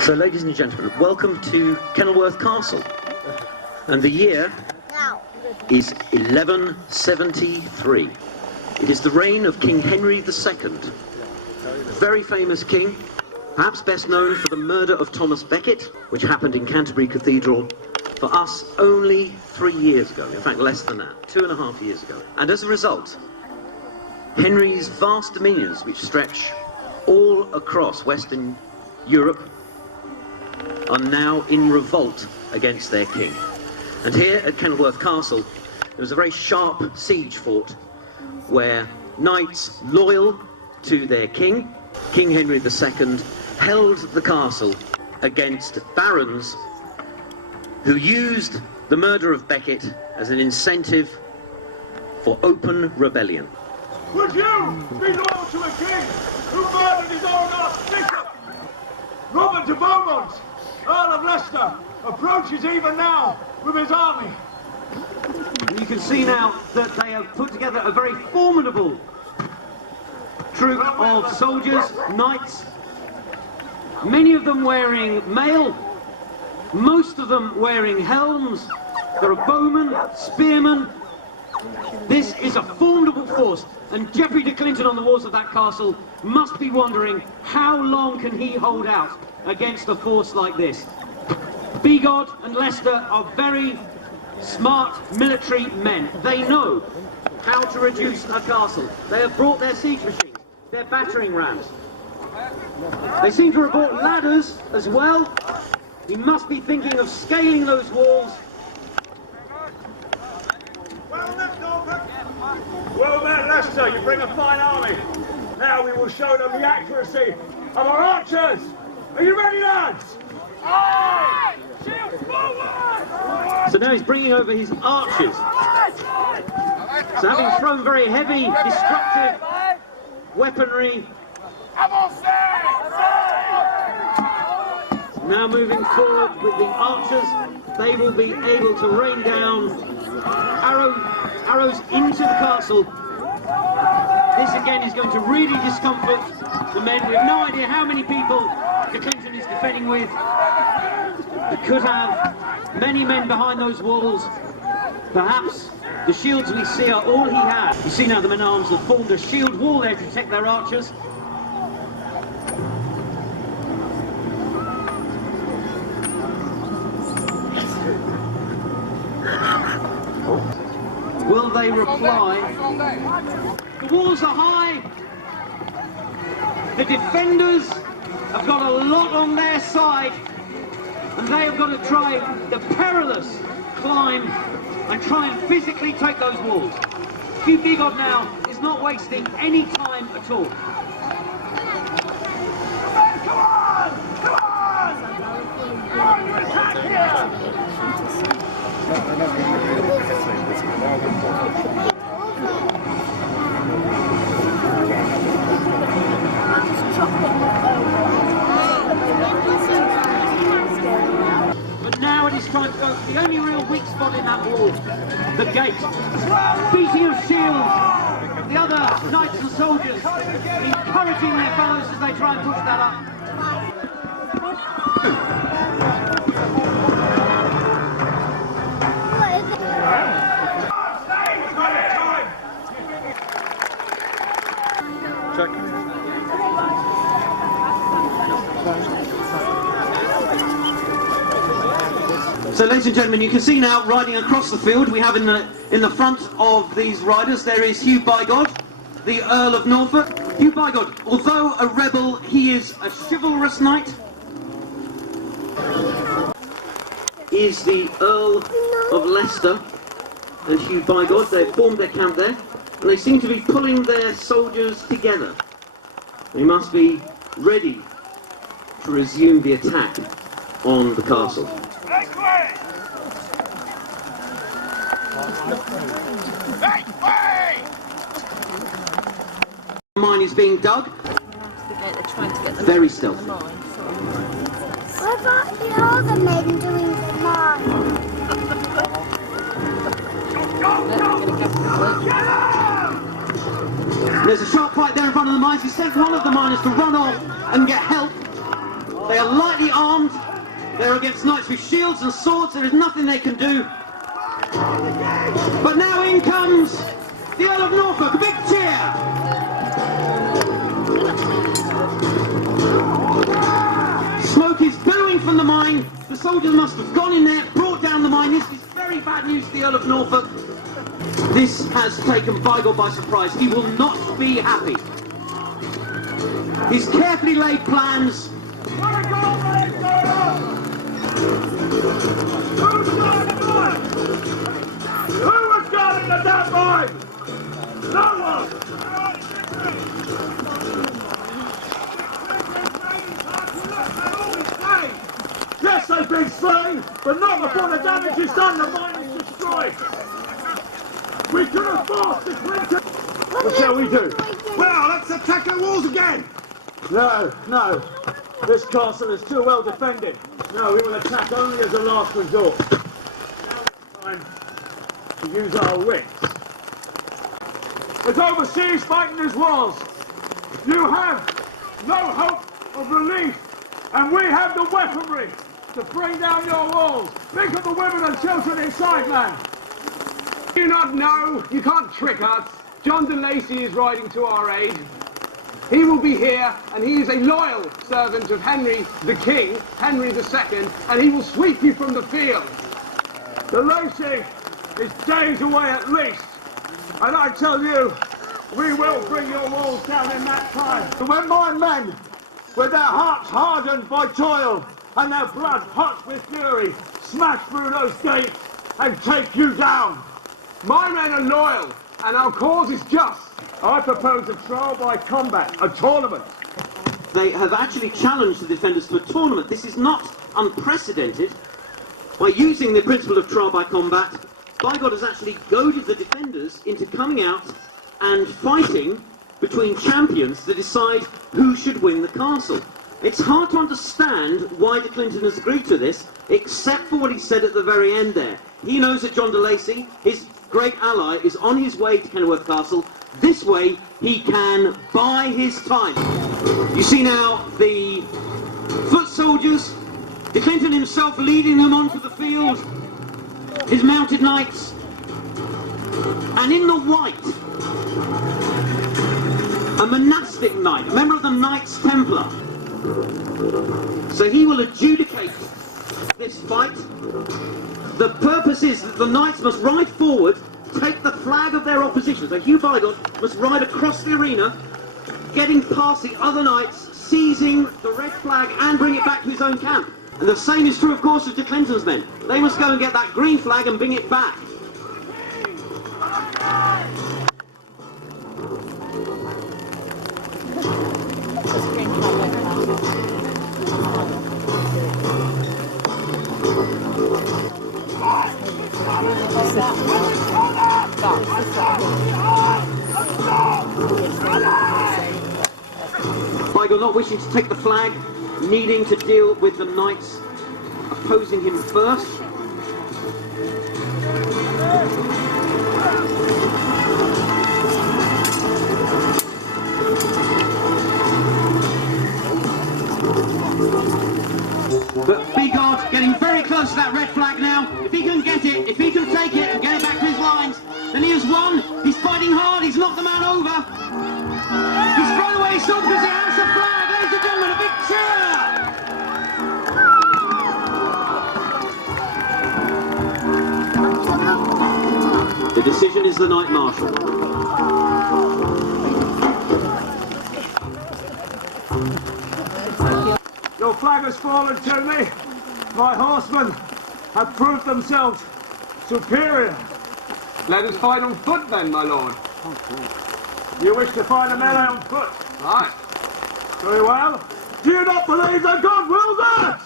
So, ladies and gentlemen, welcome to Kenilworth Castle. And the year is 1173. It is the reign of King Henry II, very famous king, perhaps best known for the murder of Thomas Becket, which happened in Canterbury Cathedral for us only 3 years ago, in fact less than that, 2.5 years ago. And as a result, Henry's vast dominions, which stretch all across Western Europe, are now in revolt against their king. And here at Kenilworth Castle, there was a very sharp siege fought where knights loyal to their king, King Henry II, held the castle against barons who used the murder of Becket as an incentive for open rebellion. Would you be loyal to a king who murdered his own archbishop? Robert de Beaumont, Earl of Leicester, approaches even now with his army. And you can see now that they have put together a very formidable troop of soldiers, knights, many of them wearing mail, most of them wearing helms. There are bowmen, spearmen. This is a formidable force, and Geoffrey de Clinton on the walls of that castle must be wondering how long can he hold out against a force like this. Bigod and Leicester are very smart military men. They know how to reduce a castle. They have brought their siege machines, their battering rams. They seem to have brought ladders as well. He must be thinking of scaling those walls. Well met, Leicester, you bring a fine army. Now we will show them the accuracy of our archers. Are you ready, lads? Aye! Shields forward! So now he's bringing over his archers. So having thrown very heavy, destructive weaponry, now moving forward with the archers, they will be able to rain down arrows into the castle. This again is going to really discomfort the men. We have no idea how many people de Clinton is defending with. He could have many men behind those walls. Perhaps the shields we see are all he has. You see now the men-at-arms have formed a shield wall there to protect their archers. Will they reply? The walls are high. The defenders have got a lot on their side, and they have got to try the perilous climb and try and physically take those walls. Hugh Bigod now is not wasting any time at all. Come on! Come on! You're under attack here! But now it is time to go for the only real weak spot in that wall, the gate. Beating of shields, the other knights and soldiers encouraging their fellows as they try and push that up. So, ladies and gentlemen, you can see now riding across the field, we have in the front of these riders, there is Hugh Bigod, the Earl of Norfolk. Hugh Bigod, although a rebel, he is a chivalrous knight. Is the Earl of Leicester and Hugh Bigod. They've formed their camp there, and they seem to be pulling their soldiers together. They must be ready to resume the attack on the castle. The mine is being dug. Very stealthy. What about the other men doing the mine? There's a sharp fight there in front of the mines. He sent one of the miners to run off and get help. They are lightly armed. They're against knights with shields and swords. There is nothing they can do. But now in comes the Earl of Norfolk. A big cheer. Smoke is billowing from the mine. The soldiers must have gone in there, brought down the mine. This is very bad news to the Earl of Norfolk. This has taken Bigod by surprise. He will not be happy. His carefully laid plans. Who was guarding the damn mine? No one! Yes, they've been slain, but not before the damage is done. The mine is destroyed. We could have forced the Clinton. What shall we do? Well, let's attack the walls again. No, no. This castle is too well defended. No, we will attack only as a last resort. Now it's time to use our wits. As overseas fighting as walls, you have no hope of relief, and we have the weaponry to bring down your walls. Think of the women and children inside, man. Do you not know? You can't trick us. John de Lacy is riding to our aid. He will be here, and he is a loyal servant of Henry the King, Henry II, and he will sweep you from the field. De Lacy is days away at least, and I tell you, we will bring your walls down in that time. When my men, with their hearts hardened by toil and their blood hot with fury, smash through those gates and take you down. My men are loyal, and our cause is just. I propose a trial by combat, a tournament. They have actually challenged the defenders to a tournament. This is not unprecedented. By using the principle of trial by combat, Bigod has actually goaded the defenders into coming out and fighting between champions to decide who should win the castle. It's hard to understand why de Clinton has agreed to this, except for what he said at the very end there. He knows that John de Lacy, his great ally, is on his way to Kenilworth Castle. This way, he can buy his time. You see now the foot soldiers, de Clinton himself leading them onto the field, his mounted knights, and in the white, a monastic knight, a member of the Knights Templar. So he will adjudicate this fight. The purpose is that the knights must ride forward, take the flag of their opposition. So Hugh Bigod must ride across the arena, getting past the other knights, seizing the red flag and bring it back to his own camp. And the same is true, of course, of de Clinton's men. They must go and get that green flag and bring it back. Bigod not wishing to take the flag, needing to deal with the knights opposing him first. But Bigod getting very close to that red flag now. If he can get it, if he can take it and get it back to his lines, then he has won. He's fighting hard, he's knocked the man over. He's thrown away his sword because he has the flag. Ladies and gentlemen, a big cheer! The decision is the Knight Marshal. Your flag has fallen to me. My horsemen have proved themselves superior. Let us fight on foot then, my lord. You wish to fight a melee on foot? Right. Very well. Do you not believe that God wills us?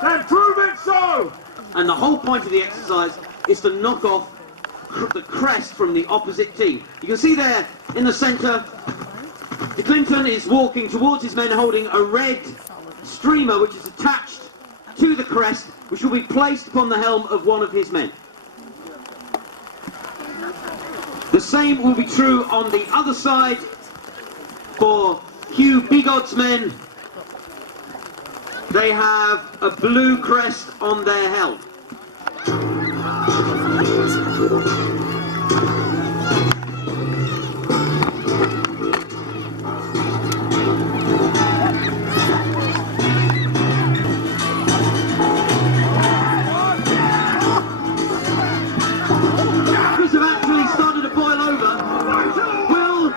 Then prove it so! And the whole point of the exercise is to knock off the crest from the opposite team. You can see there in the centre, de Clinton is walking towards his men holding a red streamer which is attached to the crest, which will be placed upon the helm of one of his men. The same will be true on the other side for Hugh Bigod's men. They have a blue crest on their helm. Have actually started to boil over. Will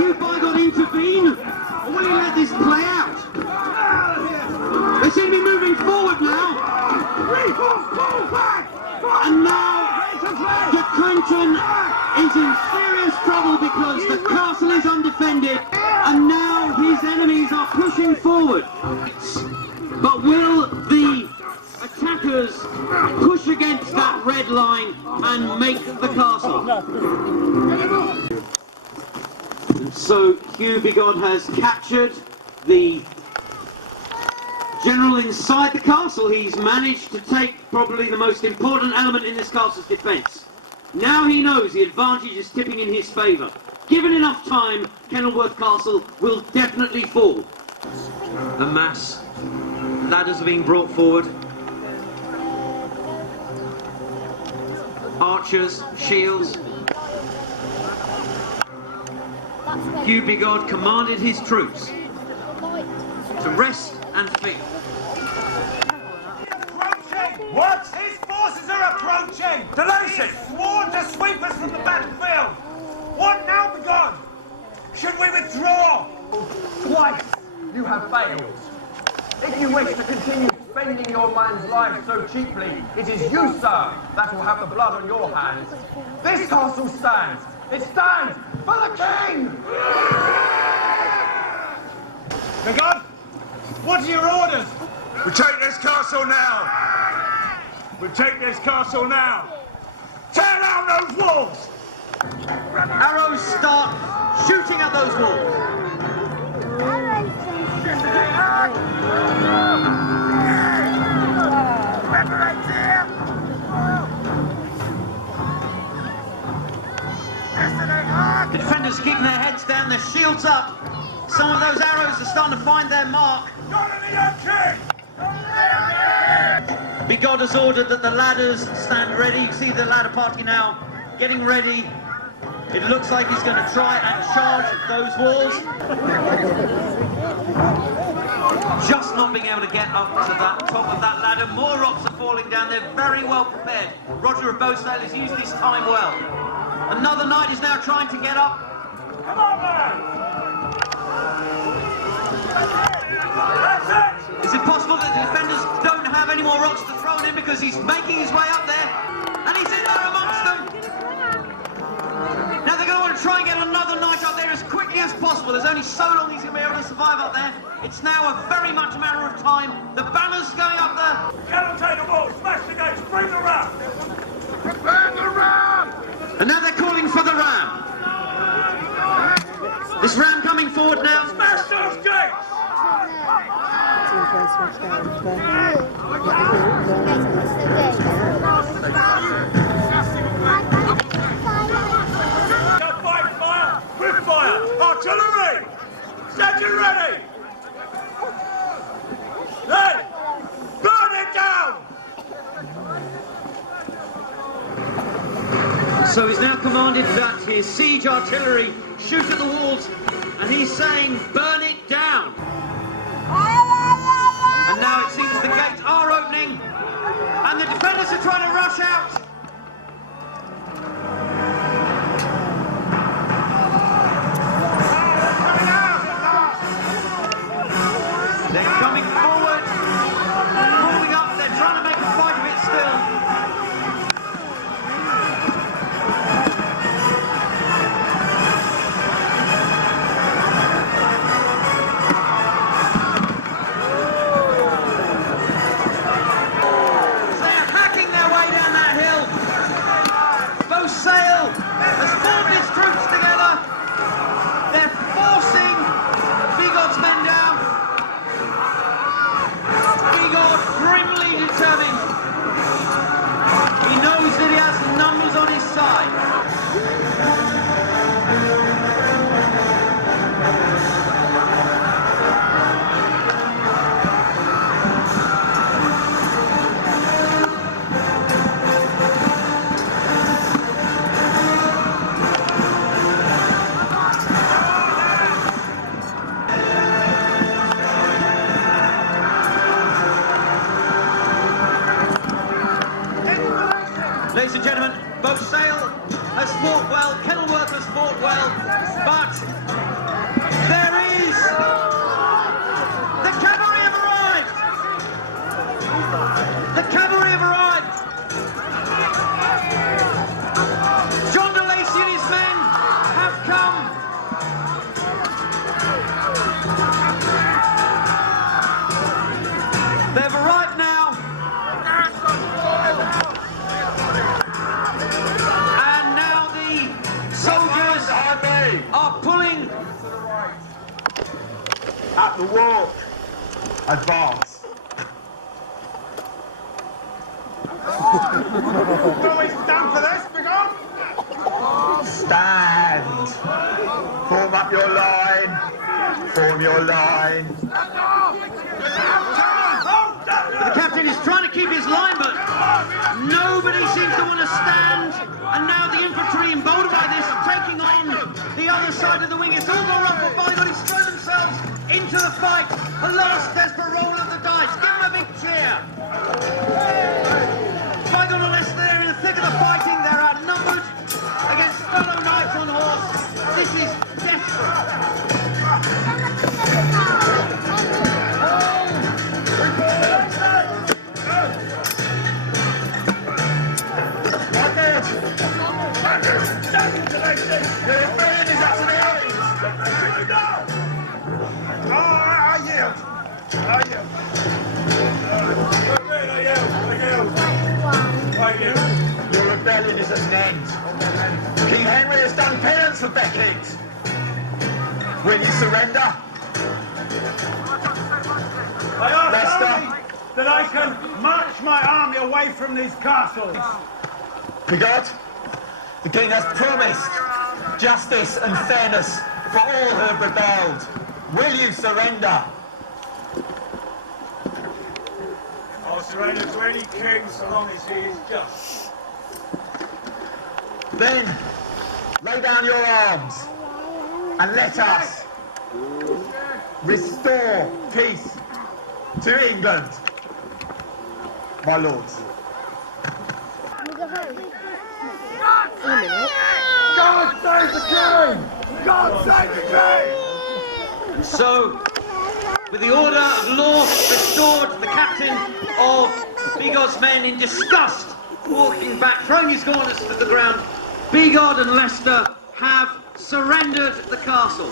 you by God intervene, or will you let this play out? They seem to be moving forward now. And now the Clinton is in serious trouble because the castle is undefended, and now his enemies are pushing forward. But will the attackers push against that red line and make the castle? And so Hugh Bigod has captured the general inside the castle. He's managed to take probably the most important element in this castle's defence. Now he knows the advantage is tipping in his favour. Given enough time, Kenilworth Castle will definitely fall. A mass. Ladders are being brought forward. Archers, shields. Hugh Bigod commanded his troops to rest and feed. Approaching! What? His forces are approaching! Delacey! Sworn to sweep us from the battlefield! What now, Bigod? Should we withdraw? Twice you have failed. If you wish to continue spending your man's life so cheaply, it is you, sir, that will have the blood on your hands. This castle stands. It stands for the king! Bigod, what are your orders? We take this castle now. We take this castle now. Tear down those walls! Arrows start shooting at those walls. The defenders keeping their heads down, their shields up. Some of those arrows are starting to find their mark. Bigod has ordered that the ladders stand ready. You see the ladder party now getting ready. It looks like he's going to try and charge those walls. Just not being able to get up to that top of that ladder. More rocks are falling down. They're very well prepared. Roger of Bowsdale has used his time well. Another knight is now trying to get up. Come on, man! Is it possible that the defenders don't have any more rocks to throw at him because he's making his way up there? And he's in there amongst them. Now they're going to want to try and get another knight up there as quickly as possible. There's only so long he's going to be able to survive up there. It's now a very much a matter of time. The banner's going up there. Cannot take the wall, smash the gates, bring the ram! Prepare the ram! And now they're calling for the ram. This ram coming forward now. Smash those gates! Gunfire, fire, quick fire, artillery! Stand ready! Then, burn it down! So he's now commanded that his siege artillery shoot at the walls, and he's saying, burn it down. And now it seems the gates are opening, and the defenders are trying to rush out. They're coming forward, moving up, they're trying to make a fight of it still. ladies and gentlemen, both Sale has fought well, Kenilworth has fought well, but there is... The cavalry have arrived! The cavalry have arrived! John de Lacy and his men have come. They've arrived now. And now the soldiers are pulling. At the walk. Advance. Always stand for this, begone! Stand. Form up your line. Form your line. The captain is trying to keep his line, but nobody seems to want to stand. And now the infantry, emboldened by this, are taking on the other side of the wing. It's all gone wrong for Bygone. He's thrown themselves into the fight. A last desperate roll of the dice. Give them a big cheer. Bygone and Leicester, they're in the thick of the fighting. They're outnumbered against fellow knights on horse. This is desperate. Your rebellion is at an end. King Henry has done penance for Becket. Will you surrender? I ask Leicester. only that I can march my army away from these castles. Bigod, the king has promised justice and fairness for all who have rebelled. Will you surrender? I'll surrender to any king so long as he is just. Then lay down your arms and let us restore peace to England, my lords. God save the king! God save the king! And so, with the order of law restored, the captain of Bigod's men in disgust, walking back, throwing his gauntlets to the ground, Bigod and Leicester have surrendered the castle,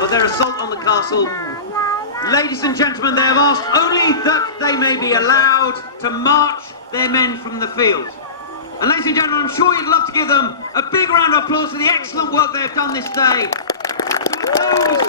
or their assault on the castle. Ladies and gentlemen, they have asked only that they may be allowed to march their men from the field. And ladies and gentlemen, I'm sure you'd love to give them a big round of applause for the excellent work they have done this day. To oppose